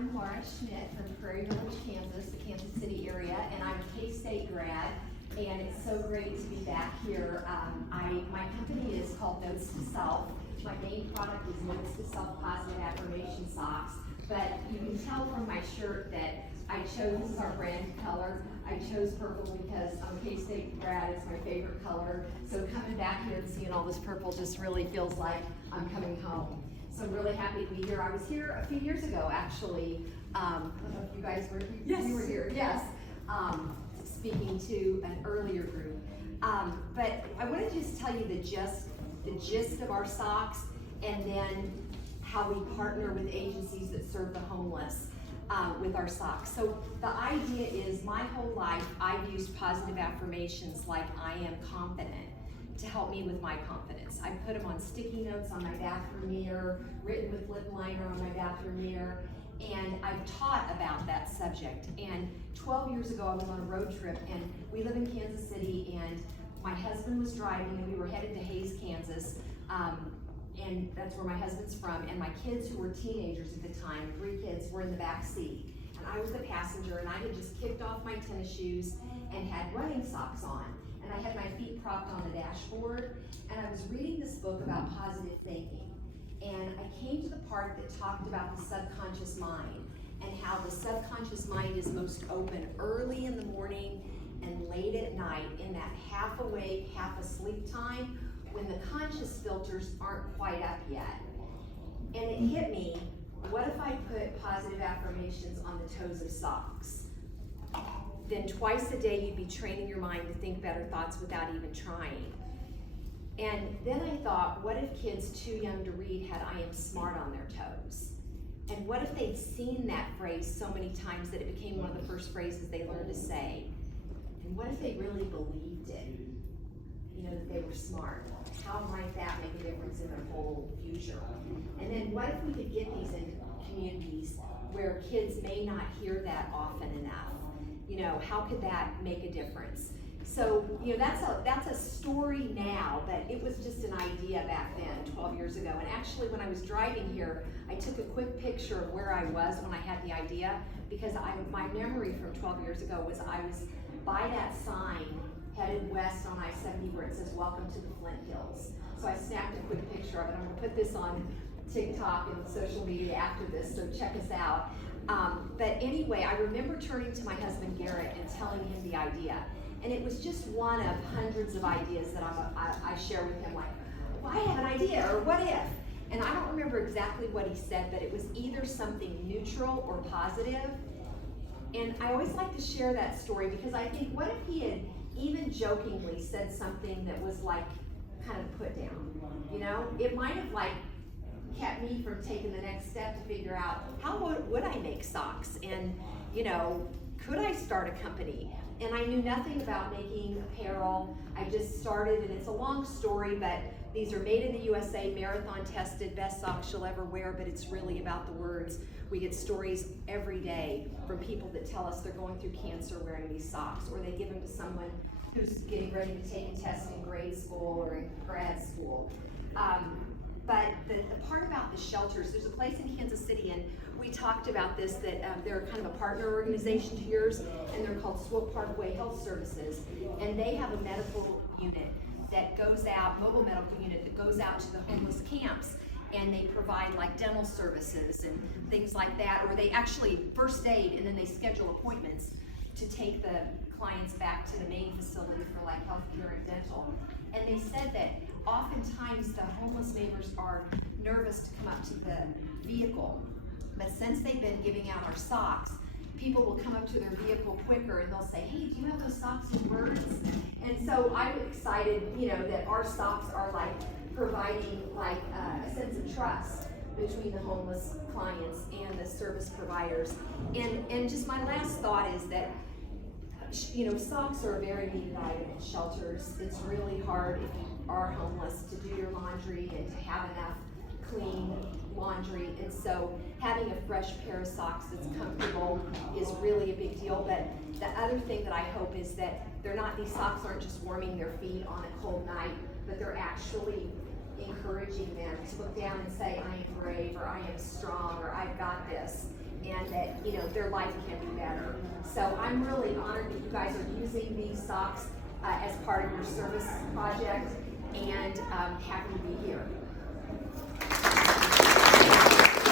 I'm Laura Schmidt from Prairie Village, Kansas, the Kansas City area, and I'm a K-State grad, and it's so great to be back here. My company is called Notes to Self. My main product is Notes to Self Positive Affirmation Socks, but you can tell from my shirt that I chose, this is our brand color, I chose purple because I'm a K-State grad, it's my favorite color, so coming back here and seeing all this purple just really feels like I'm coming home. So I'm really happy to be here. I was here a few years ago, actually. I don't know if you guys were, Yes. You were here, yes. Speaking to an earlier group. But I want to just tell you the gist of our socks, and then how we partner with agencies that serve the homeless with our socks. So the idea is, my whole life I've used positive affirmations like I am confident to help me with my confidence. I put them on sticky notes on my bathroom mirror, written with lip liner on my bathroom mirror, and I've taught about that subject. And 12 years ago I was on a road trip, and we live in Kansas City, and my husband was driving, and we were headed to Hayes, Kansas, and that's where my husband's from, and my kids, who were teenagers at the time, 3 kids, were in the back seat. And I was the passenger, and I had just kicked off my tennis shoes and had running socks on. And I had my feet propped on the dashboard, and I was reading this book about positive thinking. And I came to the part that talked about the subconscious mind, and how the subconscious mind is most open early in the morning and late at night, in that half awake, half asleep time, when the conscious filters aren't quite up yet. And it hit me, what if I put positive affirmations on the toes of socks? Then twice a day you'd be training your mind to think better thoughts without even trying. And then I thought, what if kids too young to read had I am smart on their toes? And what if they'd seen that phrase so many times that it became one of the first phrases they learned to say? And what if they really believed it? You know, that they were smart. How might that make a difference in their whole future? And then what if we could get these in communities where kids may not hear that often enough? You know, how could that make a difference? So, you know, that's a story now, but it was just an idea back then, 12 years ago. And actually, when I was driving here, I took a quick picture of where I was when I had the idea, because my memory from 12 years ago was I was by that sign headed west on I-70 where it says, "Welcome to the Flint Hills." So I snapped a quick picture of it. I'm going to put this on TikTok and social media after this, so check us out. But anyway, I remember turning to my husband Garrett and telling him the idea. And it was just one of hundreds of ideas that I share with him, like, well, I have an idea, or what if? And I don't remember exactly what he said, but it was either something neutral or positive. And I always like to share that story, because I think, what if he had even jokingly said something that was like kind of put down? You know, it might have like kept me from taking the next step to figure out, how would I make socks? And, you know, could I start a company? And I knew nothing about making apparel. I just started, and it's a long story, but these are made in the USA, marathon tested, best socks you'll ever wear, but it's really about the words. We get stories every day from people that tell us they're going through cancer wearing these socks, or they give them to someone who's getting ready to take a test in grade school or in grad school. But the part about the shelters, there's a place in Kansas City, and we talked about this, that they're kind of a partner organization to yours, and they're called Swope Parkway Health Services, and they have a medical unit that goes out, mobile medical unit that goes out to the homeless camps, and they provide like dental services and things like that, or they actually first aid, and then they schedule appointments to take the clients back to the main facility for like healthcare and dental. And they said that oftentimes the homeless neighbors are nervous to come up to the vehicle, but since they've been giving out our socks, people will come up to their vehicle quicker, and they'll say, "Hey, do you have those socks with birds?" And so I'm excited, you know, that our socks are like providing like a sense of trust between the homeless clients and the service providers. And just my last thought is that, you know, socks are a very needed item in shelters. It's really hard if you are homeless to do your laundry and to have enough clean laundry, and so having a fresh pair of socks that's comfortable is really a big deal. But the other thing that I hope is that these socks aren't just warming their feet on a cold night, but they're actually encouraging them to look down and say, "I am brave," or "I am strong," or "I've got this." And and that, you know, their life can be better. So I'm really honored that you guys are using these socks as part of your service project, and happy to be here.